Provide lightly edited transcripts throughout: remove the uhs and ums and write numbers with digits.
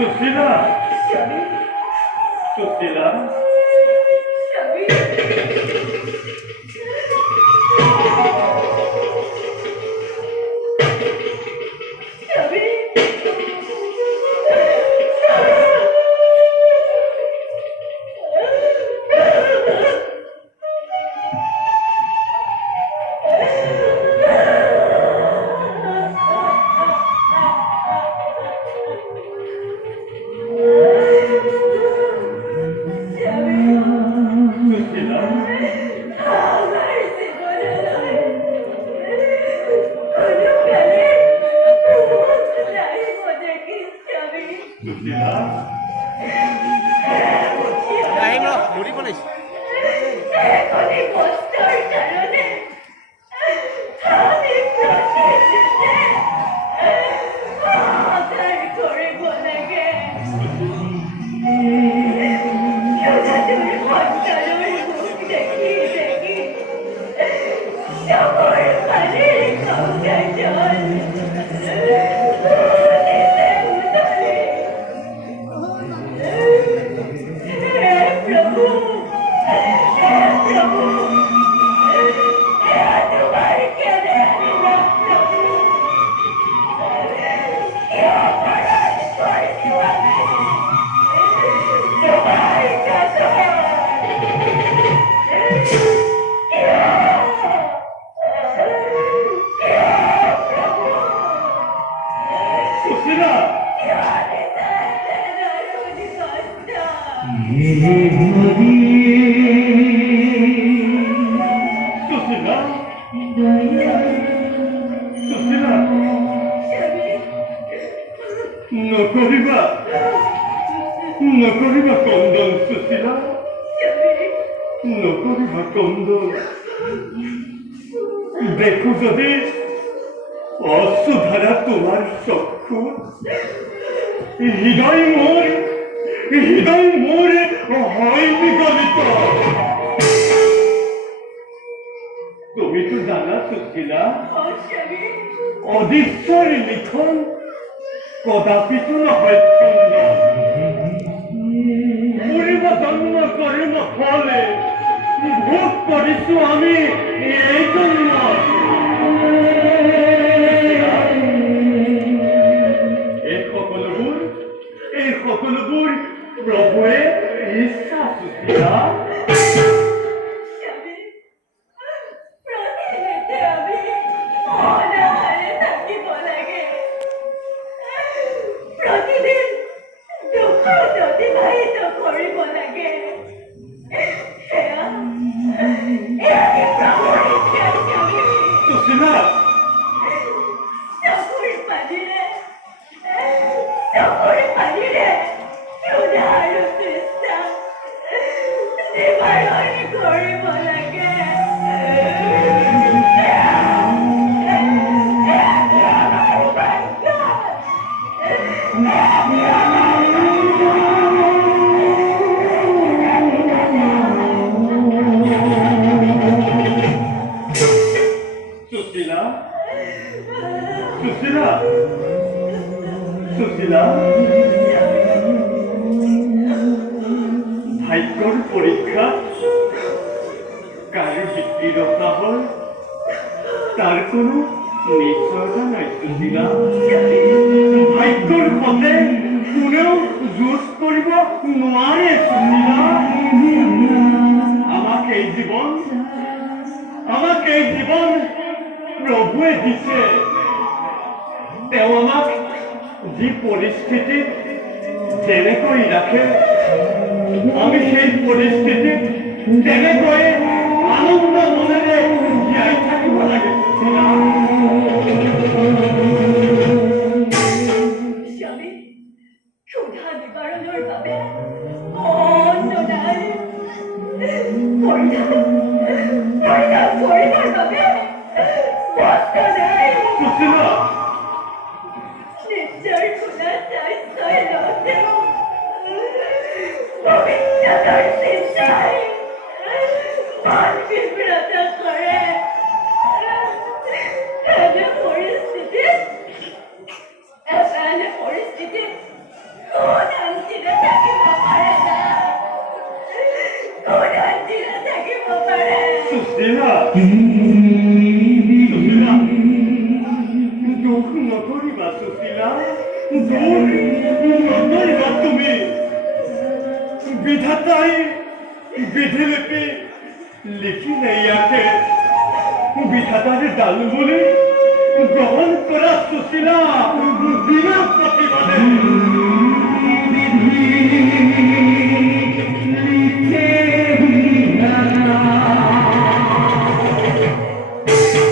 সুশীলা স্বামী সুশীলা স্বামী স্বামী সুশীলা আমার জীবনে কোনো কালে নাই মনে কি স্বামী সুশীলা আহিম ৰ মৰি পেলাইছে এখনি কষ্টৰ কাৰণে আমি প্ৰতিদিনে আধাৰ কৰিব লাগে সিহঁতৰ সন্তানৰ মুখ দেখি দেখি চবৰ ফালে গংগা জল হে প্ৰভু प्रभु तुम्हारे क्या देना प्रभु क्या पराध कर दिया तुम्हारी कसम সুশীলা সুশীলা সুশীলা নকৰিবা নকৰিবা কন্দন সুশীলা নকৰিবা কন্দন দেখো যদি অশ্ৰুধাৰা তোমাৰ চক্ষু হৃদয় মোৰ হয় বিগলিত তুমি তো জানা সুশীলা অদৃশ্যৰ লিখন কদাপিতো নহয় সুন্দৰ পূৰ্ব জন্ম কৰ্ম ফলে ভোগ কৰিছো আমি এই জন্ম এই সকলোবোৰ প্ৰভুৱে ইচ্ছা সুশীলা प्रतिदिन दुःख অতিবাহিত কৰিব লাগে সুশীলা চকুৰ পানীৰে ক্ষুধা আৰু তৃষ্ণা নিবাৰণ কৰিব লাগে সুশীলা সুশীলা সুশীলা ভাগ্যৰ পৰীক্ষা কাৰো বিক্ৰীৰতা হয় তাৰ কোনো নিশ্চয়তা নাই সুশীলা ভাগ্যৰ সতে কোনেও যুঁজ কৰিব নোৱাৰে সুশীলা আমাক এই জীৱন প্ৰভুৱে দিছে তেওঁ আমাক যি পৰিস্থিতিত যেনেকৈ ৰাখে আমি সেই পৰিস্থিতিত তেনেকৈ আনন্দ মনেৰে জীয়াই থাকিব লাগে স্বামী ক্ষুধা নিবাৰণৰ বাবে অন্ন নাই পৰিধান কৰিবৰ বাবে বস্ত্ৰ নাই সুশীলা নিজৰ খোলা স্বাস্থ্যই লওঁতেও ভৱিষ্যতৰ চিন্তাই মন বিব্ৰত কৰে এনে পৰিস্থিতিত বিধিলিপি লিখি নেইয়াকে বিধাতার ডাল বলে গ্রহণ করা সুশীলা বিনা প্রতিবাদে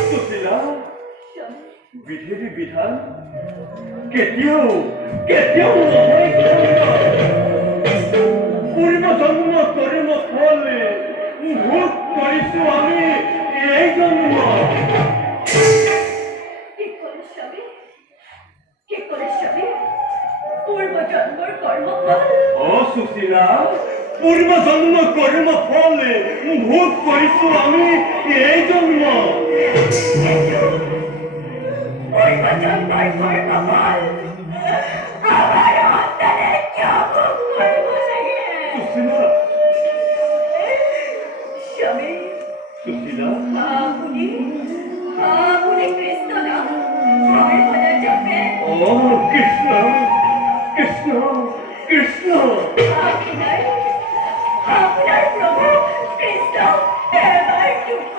সুশীলা বিধির বিধান কেতিয়াও কেতিয়াও নহয় পূর্ব জন্ম কর্ম ফলে ভোগ করিছো আমি এই জন্ম কি করে স্বামী পূর্ব জন্মর কর্মফল ও সুশীলা পূর্ব জন্ম কর্ম ফলে ভোগ করিছো আমি এই জন্ম পূর্ব জন্মর কর্মফল আমার অন্তরে কেমন করে বসে সুশীলা স্বামী সুশীলা আপনি কৃষ্ণ না আমার ভোলা জন্মে ও কৃষ্ণ কৃষ্ণ কৃষ্ণ আপনার প্রভু কৃষ্ণ এবার দুঃখ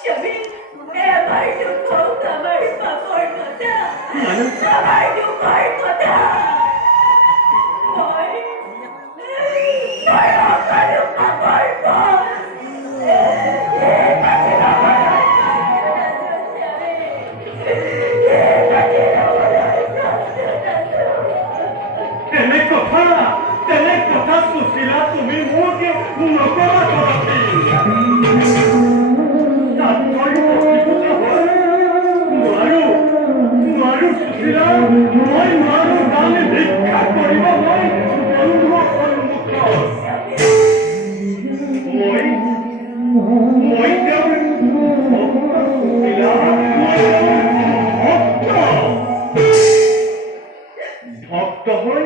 স্বামী এবার দুঃখ আমার পাপর কথা আমার দুঃখর কথা পাপর পর তেনে কথা সুশীলা তুমি মোক নকবা কৰাতি নোৱাৰো সুশীলা মই নোৱাৰো কাৰণে ভিক্ষা কৰিব মই বন্ধু সন্মুখত মই তেওঁৰ ভক্ত সুশীলা ভক্ত হৈ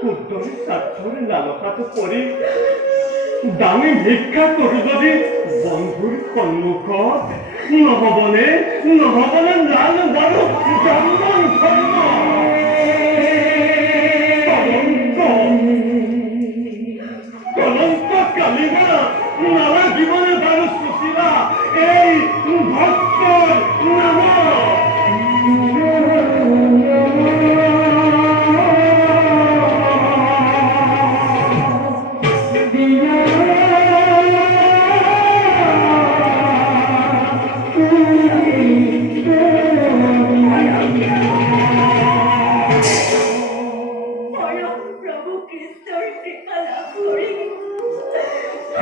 শুদ্ধ স্বাৰ্থৰ লালসাটো কৰি দামী ভিক্ষা কৰো যদি বন্ধুৰ সন্মুখত নহবনে লাল বাৰু জন্মন ধৰ্ম কলংক কালিমা নালাগিবনে বাৰু সুশীলা এই ভক্তৰ নামত প্রভু কৃষ্ণর কৃপা লাভ করি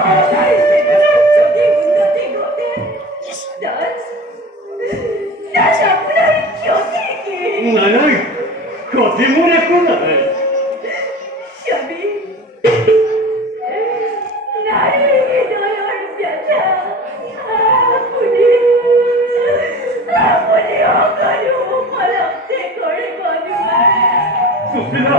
আমার জীবনের যদি উন্নতি ঘটে দাস আপনার ক্ষতি কি নাই ক্ষতি মোৰ একো নাই স্বামী নারী হৃদয়ের ব্যথা আপনি অকারু উপলব্ধি করে বলবেন সুশীলা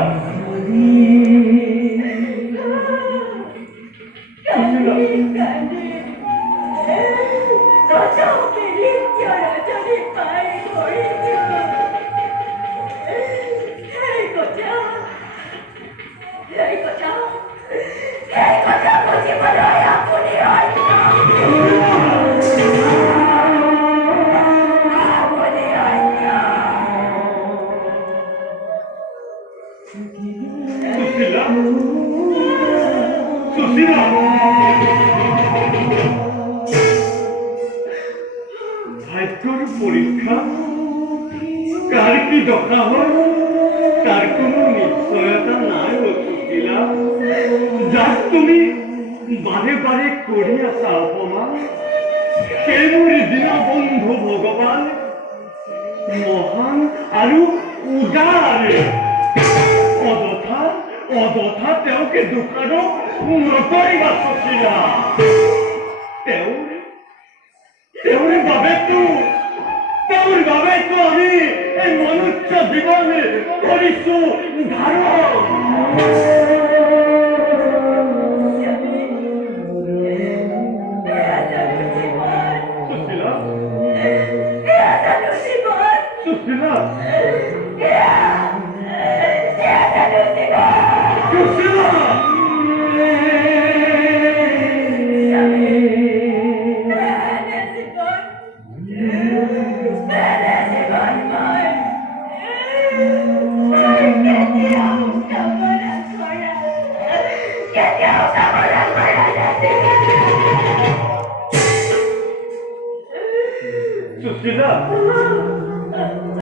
সুশীলা সুশীলা ভাগ্যৰ পৰীক্ষা কাৰ কি দশা হয় তাৰ কোনো নিশ্চয়তা নাই ও সুশীলা যাক তুমি বাৰে বাৰে কৰি আছা অপমান সেইবোৰ দীনবন্ধু ভগৱান মহান আৰু উদাৰ অযথা তেওঁকে দোষাৰোপ নকৰিবা সুশীলা তেওঁৰ বাবেতো আমি এই মনুষ্য জীৱন কৰিছো ধাৰণ সুশীলা সুশীলা সুশীলা সুশীলা